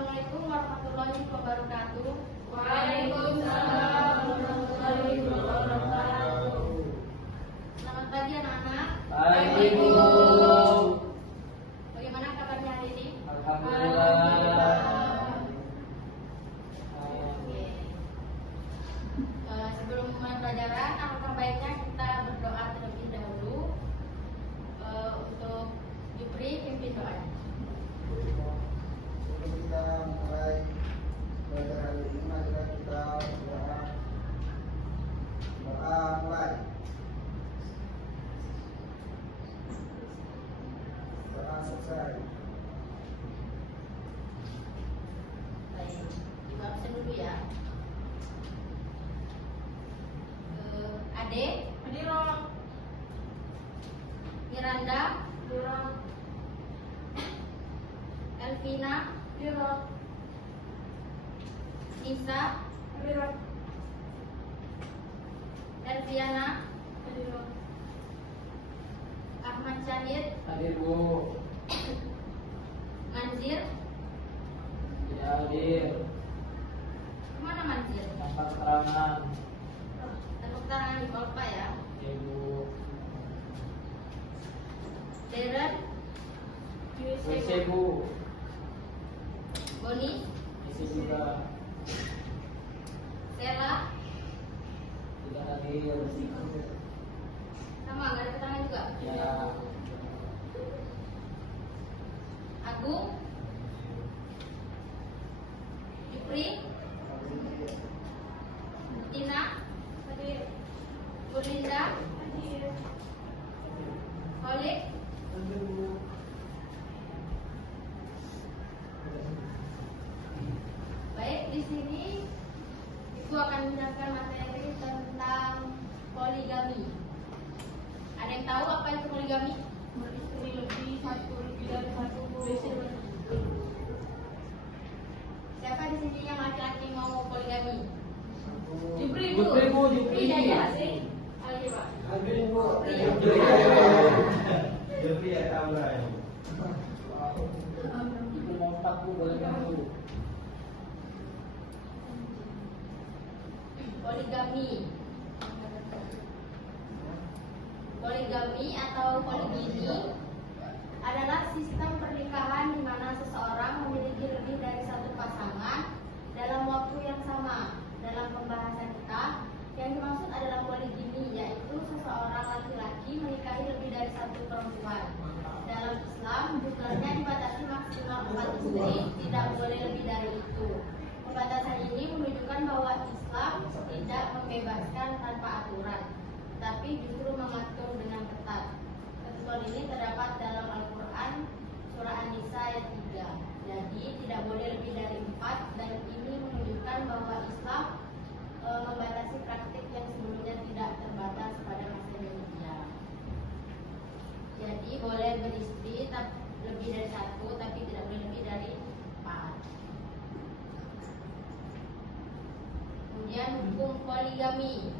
Assalamualaikum warahmatullahi wabarakatuh. Waalaikumsalam warahmatullahi wabarakatuh. Selamat pagi anak-anak. Pagi Bu. Bagaimana kabarnya hari ini? Alhamdulillah. Oke. Sebelum mulai pelajaran, alangkah baiknya kita berdoa terlebih dahulu. Untuk Jupri, pimpin doanya. Sebelum kita mulai belajar hari ini, marilah kita berdoa. Doa mulai. Doa selesai. Baik, Ibu absen dulu ya. Ade, Hadirah. Miranda, Hadirah. Elvina, Hadirah. Nisa, Hadirah. Elviana, Hadirah. Ahmad Syahid, Hadir Bu. Manzir. Tidak hadir. Kemana Manzir? Nampak keterangan. Tepuk tangan di kolpa ya. Ibu. Deren, WC Bu. Boni, WC juga. Stella, Tidak hadir. sama nggak ada keterangan juga. Ya. Agung, Jupri, Tina, Hadir. Bulinda, Hadir. Holik, Hadir Bu. baik. Di sini Ibu akan menjelaskan materi tentang poligami. Ada yang tahu apa itu poligami? Beristri lebih satu lebih dari satu Bu. Siapa di sini yang laki-laki mau poligami? Jupri Bu. Jupri. Iya ya. Oh iya Pak. Hadir Bu. Jadi ya tahu lah ya. Ibu mau 4 Bu, boleh kan Bu? Poligami. Poligami atau poligami adalah sistem pernikahan di mana seseorang memiliki lebih dari satu pasangan dalam waktu yang sama. Dalam pembahasan kita, yang dimaksud adalah poligami, yaitu seseorang laki-laki menikahi lebih dari satu perempuan. Dalam Islam, jumlahnya dibatasi maksimal 4 istri, tidak boleh lebih dari itu. Pembatasan ini menunjukkan bahwa Islam tidak membebaskan tanpa aturan, tapi justru mengatur dengan ketat. Ketentuan ini terdapat dalam Al-Quran surah An-Nisa ayat 3. Jadi tidak boleh lebih dari 4, dan ini menunjukkan bahwa Islam membatasi praktik yang sebelumnya tidak terbatas pada masa jahiliyah. Jadi boleh beristri lebih dari 1, tapi tidak boleh lebih dari 4. Kemudian hukum poligami.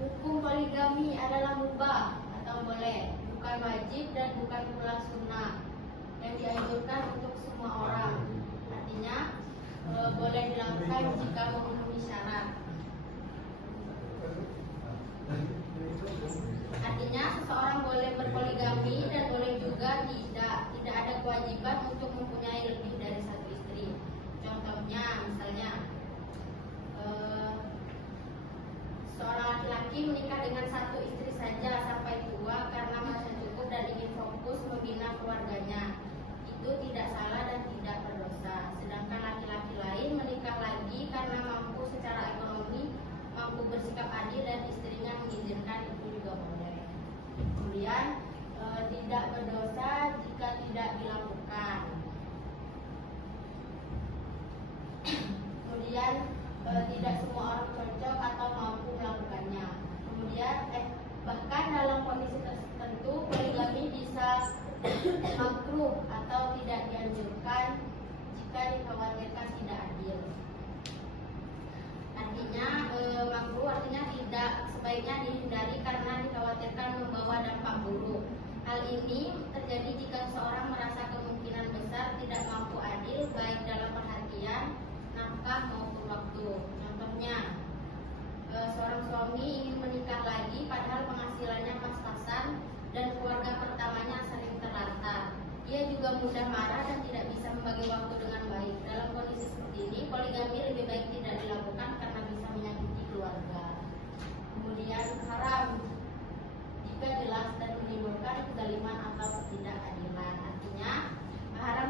Hukum poligami adalah mubah atau boleh, bukan wajib dan bukan pula sunnah, yang dianjurkan untuk semua orang. Artinya boleh dilakukan jika memenuhi syarat. Artinya seseorang boleh berpoligami dan boleh juga tidak ada kewajiban untuk mempunyai lebih dari satu istri. Contohnya misalnya seorang laki-laki menikah dengan satu istri saja sampai tua karena merasa cukup dan ingin fokus membina keluarganya. Itu tidak salah dan tidak berdosa. Sedangkan laki-laki lain menikah lagi karena mampu secara ekonomi, mampu bersikap adil dan istrinya mengizinkan, itu juga boleh. Kemudian tidak berdosa jika tidak dilakukan. Kemudian tidak semua orang cocok atau mampu melakukannya. Kemudian bahkan dalam kondisi tertentu poligami bisa makruh atau tidak dianjurkan jika dikhawatirkan tidak adil. Artinya makruh artinya tidak, sebaiknya dihindari karena dikhawatirkan membawa dampak buruk. Hal ini terjadi jika seseorang merasa kemungkinan besar dasar tidak mampu adil baik dalam perhatian, nafkah maupun waktu. Contohnya, seorang suami ingin menikah lagi padahal penghasilannya pas-pasan dan keluarga pertamanya sering terlantar. Ia juga mudah marah dan tidak bisa membagi waktu dengan baik. Dalam kondisi seperti ini, poligami lebih baik tidak dilakukan karena bisa menyakiti keluarga. Kemudian haram jika jelas dan menimbulkan kezaliman atau ketidakadilan. Artinya, haram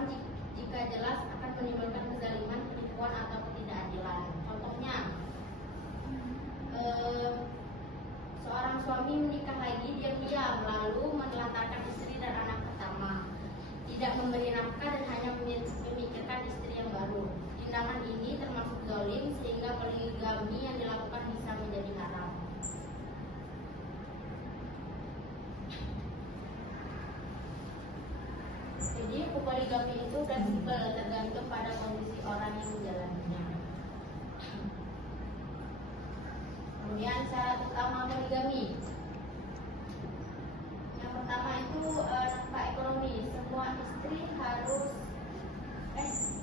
jika jelas akan menimbulkan kezaliman, penipuan atau ketidakadilan. Contohnya, seorang suami menikah lagi diam-diam lalu menelantarkan istri dan anak pertama, tidak memberi nafkah dan hanya memikirkan istri yang baru. Tindakan ini termasuk zalim sehingga poligami yang dilakukan bisa menjadi haram. Jadi poligami itu fleksibel tergantung pada kondisi orang yang menjalaninya. Kemudian syarat utama poligami. Yang pertama itu nafkah ekonomi. Semua istri harus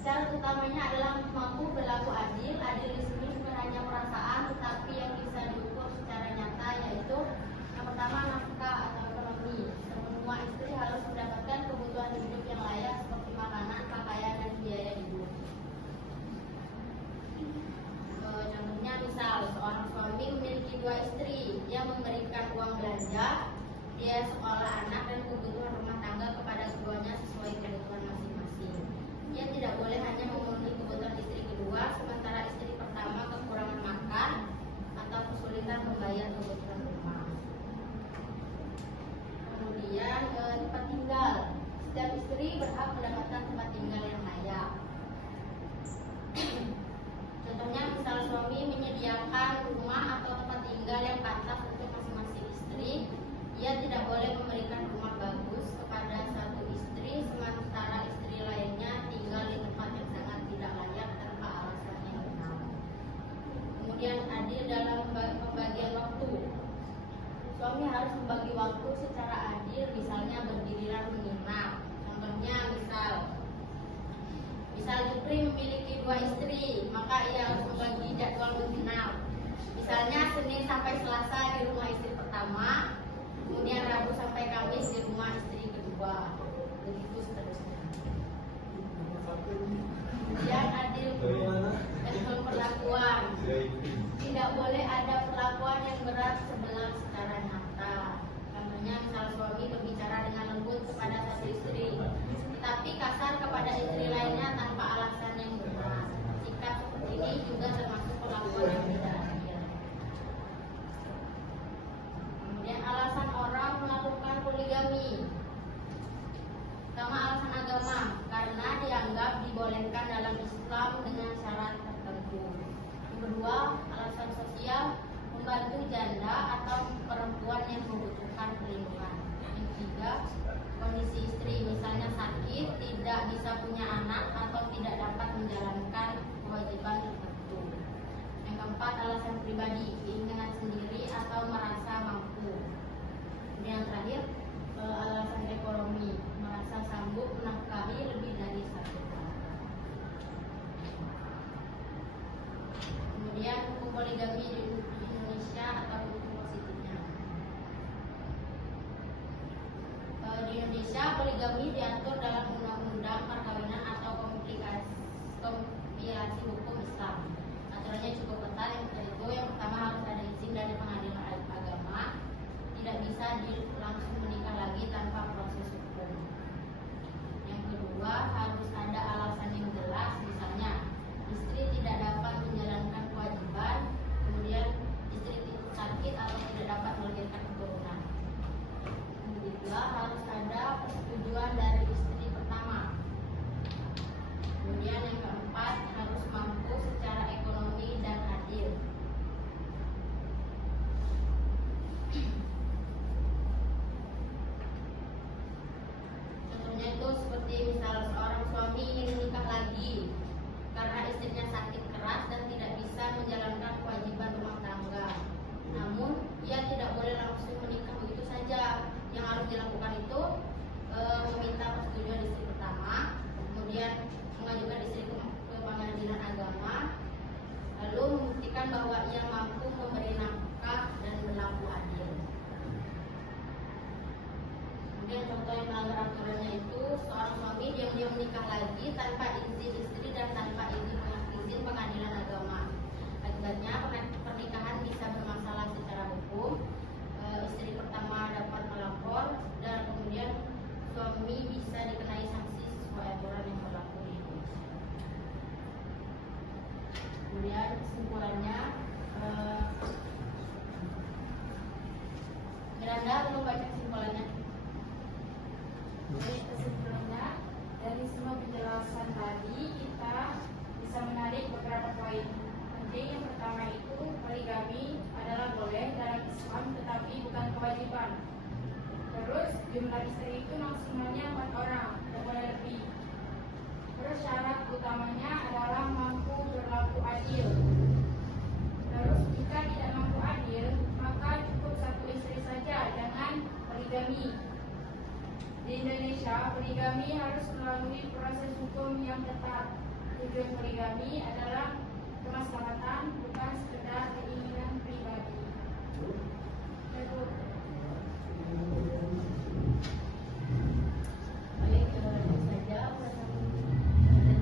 syarat utamanya adalah mampu berlaku adil. Adil di sini bukan hanya perasaan, tetapi yang bisa diukur secara nyata, yaitu yang pertama nafkah atau ekonomi. Semua istri harus mendapatkan kebutuhan hidup yang layak seperti makanan, pakaian, dan biaya hidup. Contohnya misal seorang suami memiliki 2 istri, dia memberikan uang belanja, dia sekolah anak dan kebutuhan rumah tangga kepada keduanya sesuai kebutuhan masing-masing. Dia tidak boleh hanya memenuhi kebutuhan istri kedua, sementara istri pertama kekurangan makan atau kesulitan membayar kebutuhan rumah. Kemudian tempat tinggal. Setiap istri berhak mendapatkan tempat tinggal yang layak. Contohnya misal suami menyediakan rumah atau tempat tinggal yang pantas untuk masing-masing istri, ia tidak boleh memberikan rumah bagus kepada satu istri sementara istri lainnya tinggal di tempat yang sangat tidak layak tanpa alasan yang benar. Kemudian adil dalam pembagian waktu. Suami harus membagi waktu secara adil, misalnya bergiliran menginap. Contohnya misal Jupri memiliki 2 istri, maka ia harus membagi jadwal menginap. Misalnya Senin sampai Selasa di rumah istri pertama, kemudian Rabu sampai Kamis di rumah istri kedua, begitu seterusnya. Kemudian adil dalam perlakuan. Tidak boleh ada perlakuan yang berat sebelah secara nyata. Contohnya misal suami berbicara dengan lembut kepada satu istri, tetapi kasar kepada istri lainnya tanpa alasan yang benar. Sikap seperti ini juga termasuk perlakuan yang tidak adil. Kemudian alasan orang melakukan poligami. Pertama, alasan agama, karena dianggap dibolehkan dalam Islam dengan syarat tertentu. Yang kedua, alasan sosial, membantu janda atau perempuan yang membutuhkan perlindungan. Yang ketiga, kondisi istri, misalnya sakit, tidak bisa punya anak atau tidak dapat menjalankan kewajiban tertentu. Yang keempat, alasan pribadi, keinginan sendiri atau merasa mampu. Kemudian yang terakhir, alasan ekonomi, merasa sanggup menafkahi lebih dari satu orang. Kemudian hukum poligami di Indonesia atau hukum positifnya. Di Indonesia, poligami diatur dalam undang-undang perkawinan atau kompilasi hukum Islam. Aturannya cukup ketat, yaitu yang pertama harus ada izin dari pengadilan agama, tidak bisa langsung menikah lagi tanpa proses hukum. Yang kedua, harus ada alasan yang jelas, misalnya istri tidak dapat menjalankan kewajiban, kemudian istri sakit atau tidak dapat melahirkan keturunan. Yang ketiga, harus ada persetujuan dari istri aturannya itu seorang suami diam-diam menikah lagi tanpa izin istri dan tanpa izin pengadilan agama. Akibatnya pernikahan bisa bermasalah secara hukum. Istri pertama dapat melapor dan kemudian suami bisa dikenai sanksi sesuai aturan yang berlaku di Indonesia. Kemudian kesimpulannya, Miranda belum baca kesimpulannya. Jadi kesimpulannya, dari semua penjelasan tadi kita bisa menarik beberapa poin penting. Yang pertama itu poligami adalah boleh dalam Islam tetapi bukan kewajiban. Terus jumlah istri itu maksimalnya 4 orang, tidak boleh lebih. Terus syarat utamanya adalah mampu berlaku adil. Terus jika tidak mampu adil, maka cukup 1 istri saja, jangan poligami. Di Indonesia, poligami harus melalui proses hukum yang ketat. Tujuan poligami adalah kemaslahatan, bukan sekedar keinginan pribadi. Baik, itu saja ulasan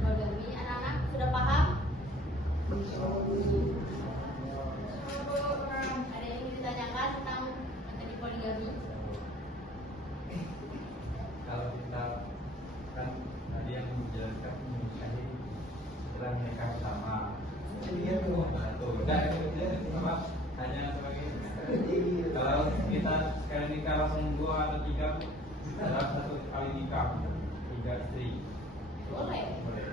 poligami. Anak-anak sudah paham? Ada yang ingin ditanyakan tentang materi poligami? Kalau kita kan tadi yang menjelaskan menikah setelah menikah bersama. Satu, enggak itu apa? Hanya sebagai kalau kita sekali nikah langsung 2 atau 3 dalam 1 kali nikah 3 istri. Boleh. Boleh.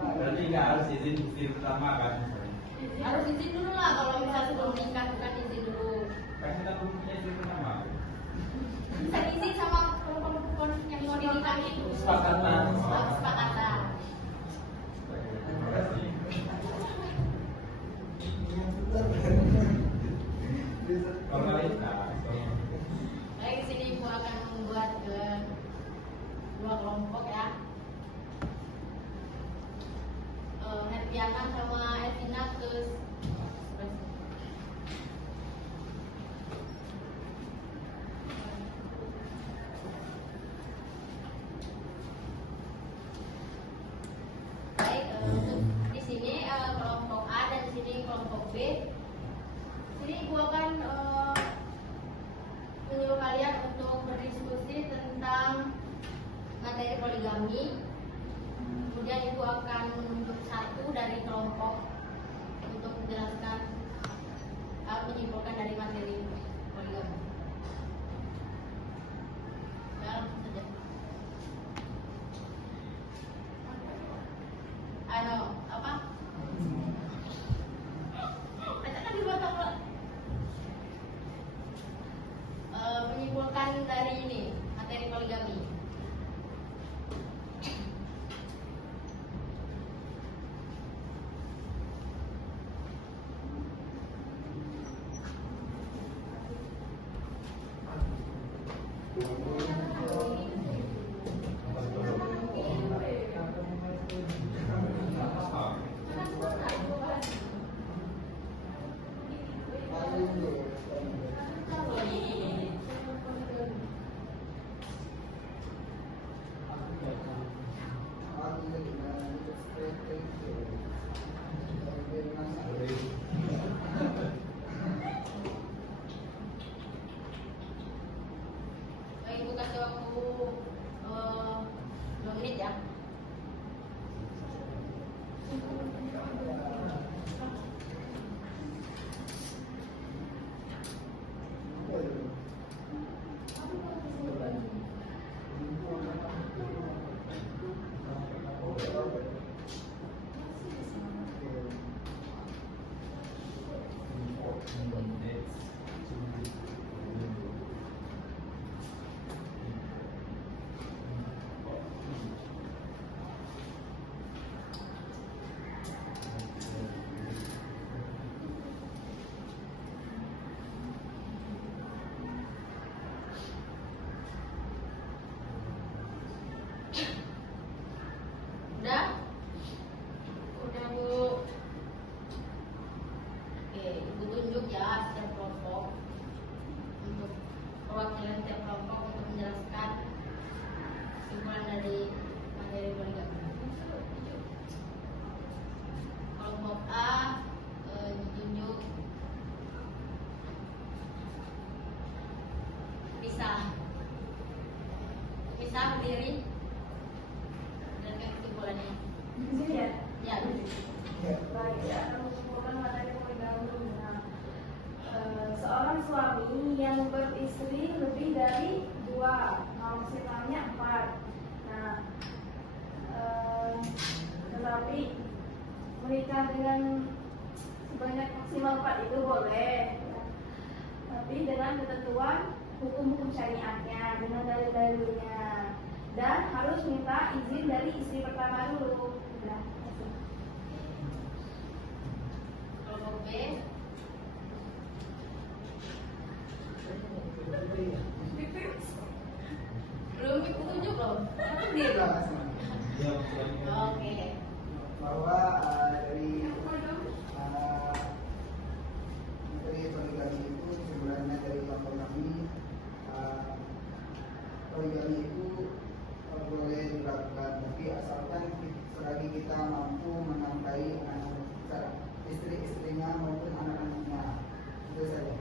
Berarti nggak harus izin istri pertama kan? Harus izin dulu lah kalau misalnya sebelum nikah, bukan izin dulu. Kan kita belum punya istri pertama. Bisa izin sama perempuan yang mau dinikahi itu. Kesepakatan. Kesepakatan. Terima kasih. Formalitas. Baik, di sini Ibu akan membuat 2 kelompok ya. Herpiana sama Elvina ke baik, untuk di sini kelompok A dan di sini kelompok B. Sini Ibu akan menyuruh kalian untuk berdiskusi tentang materi poligami. Kemudian Ibu akan menunjuk 1 dari kelompok untuk menjelaskan menyimpulkan dari materi poligami. Ya, langsung saja. Apa? Bacakan di bawah tabel. Menyimpulkan dari ini materi poligami. Baik, Ibu kasih waktu 2 menit ya. bisa berdiri dan kesimpulannya. Ya. Ya. Baik, ya, menyimpulkan materi poligami. Nah, seorang suami yang beristri lebih dari 2, maksimalnya 4. Nah, tetapi menikah dengan sebanyak maksimal 4 itu boleh, ya. Tapi dengan ketentuan hukum-hukum syariatnya, dengan dalil-dalilnya, dan harus minta izin dari istri pertama dulu. Nah, Kelompok B. Belum ditunjuk loh. Tapi berdiri loh. Oke. Bahwa dari poligami itu sebenarnya dari kelompok kami, poligami itu boleh dilakukan, tapi asalkan selagi kita mampu menafkahi anak-anak istri-istrinya maupun anak-anaknya, itu saja.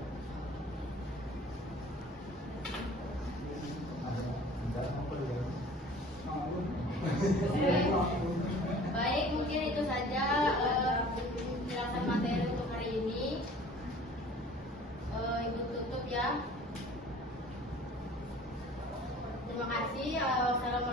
Baik, mungkin itu saja penjelasan materi untuk hari ini. Ibu tutup ya. Terima kasih. Wassalamualaikum.